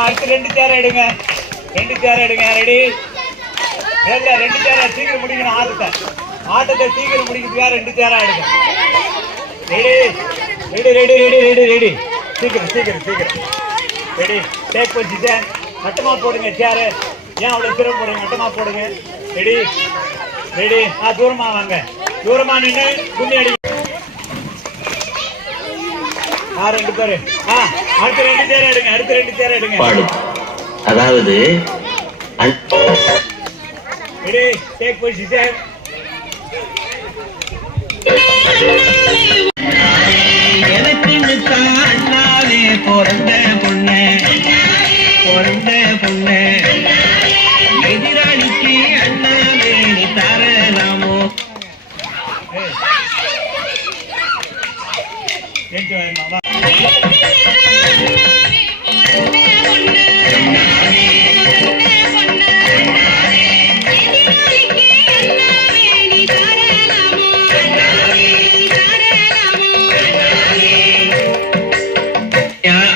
அடுத்து 2 சேர் எடுங்க. 2 சேர் எடுங்க. ரெடி? இல்ல 2 சேர் சீக்கிரம் முடிக்கணும். ஆட்டத்தை சீக்கிரம் முடிக்கிறதுக்காக 2 சேரா எடுங்க. Ready ready ready ready ready ready சீக்கிரம் ரெடி. Take position. மட்டமா போடுங்க சேரு. ஏன் அவ்வளவு சிரம் போடுங்க? மட்டமா போடுங்க. Ready ready. தூரமா வாங்க. தூரமா நின்று கும்மி அடி. 2 பேரு. அடுத்த 2 சேர் எடுங்க. அடுத்த 2 சேர் எடுங்க. அதாவது ரெடி. Take position. எனக்கு அண்ணாவே பிறந்த பொண்ணு எதிராளிக்கு அண்ணாவே நீ தரலாமோ?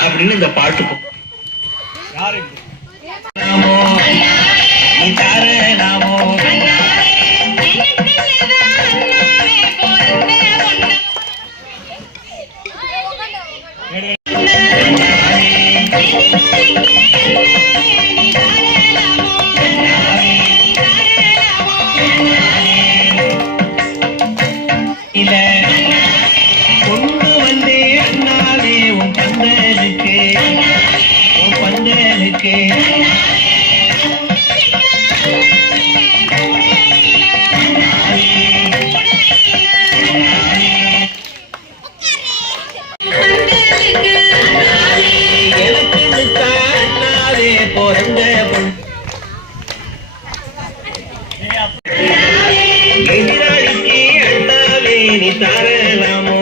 அப்படின்னு இந்த பாட்டு யாரு நீ தரலாமோ? கொண்டு வந்தே அண்ணாவே உன் பந்தலுக்கு எதிராளிக்கு அண்ணாவே நீ தரலாமோ?